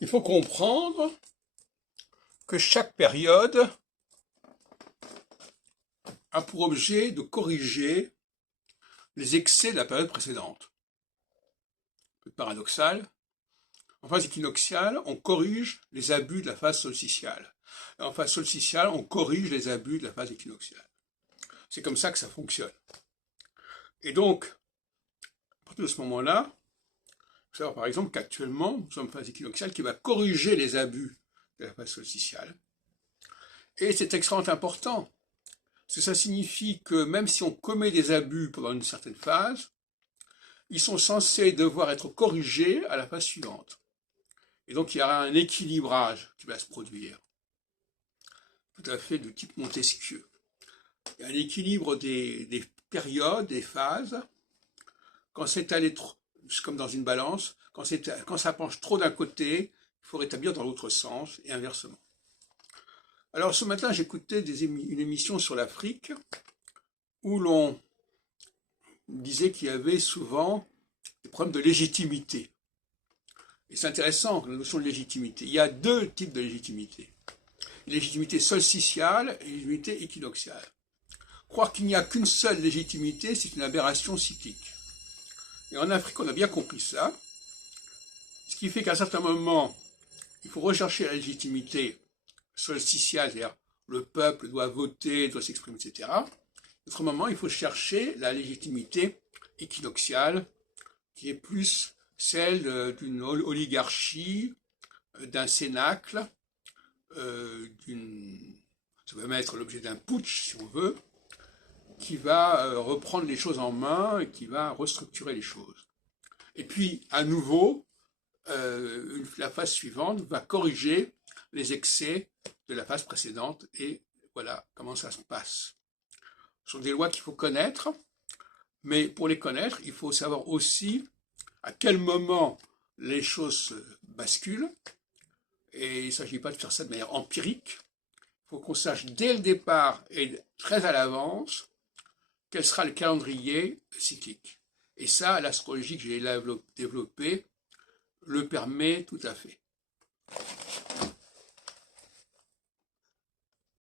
Il faut comprendre que chaque période a pour objet de corriger les excès de la période précédente. Un peu paradoxal. En phase équinoxiale, on corrige les abus de la phase solsticiale. Et en phase solsticiale, on corrige les abus de la phase équinoxiale. C'est comme ça que ça fonctionne. Et donc, à partir de ce moment-là, il faut savoir par exemple qu'actuellement, nous sommes en phase équinoxiale qui va corriger les abus de la phase solsticiale. Et c'est extrêmement important, parce que ça signifie que même si on commet des abus pendant une certaine phase, ils sont censés devoir être corrigés à la phase suivante. Et donc il y aura un équilibrage qui va se produire, tout à fait de type Montesquieu. Il y a un équilibre des périodes, des phases. Quand c'est allé trop, c'est comme dans une balance, quand ça penche trop d'un côté, il faut rétablir dans l'autre sens et inversement. Alors ce matin, j'écoutais une émission sur l'Afrique où l'on disait qu'il y avait souvent des problèmes de légitimité. Et c'est intéressant, la notion de légitimité. Il y a deux types de légitimité. Une légitimité solsticiale et une légitimité équinoxiale. Croire qu'il n'y a qu'une seule légitimité, c'est une aberration cyclique. Et en Afrique, on a bien compris ça. Ce qui fait qu'à un certain moment, il faut rechercher la légitimité solsticiale, c'est-à-dire le peuple doit voter, doit s'exprimer, etc. À un autre moment, il faut chercher la légitimité équinoxiale, qui est plus celle d'une oligarchie, d'un cénacle, ça va même être l'objet d'un putsch, si on veut, qui va reprendre les choses en main et qui va restructurer les choses. Et puis, à nouveau, la phase suivante va corriger les excès de la phase précédente, et voilà comment ça se passe. Ce sont des lois qu'il faut connaître, mais pour les connaître, il faut savoir aussi à quel moment les choses basculent, et il ne s'agit pas de faire ça de manière empirique. Il faut qu'on sache dès le départ et très à l'avance quel sera le calendrier cyclique. Et ça, l'astrologie que j'ai développée le permet tout à fait.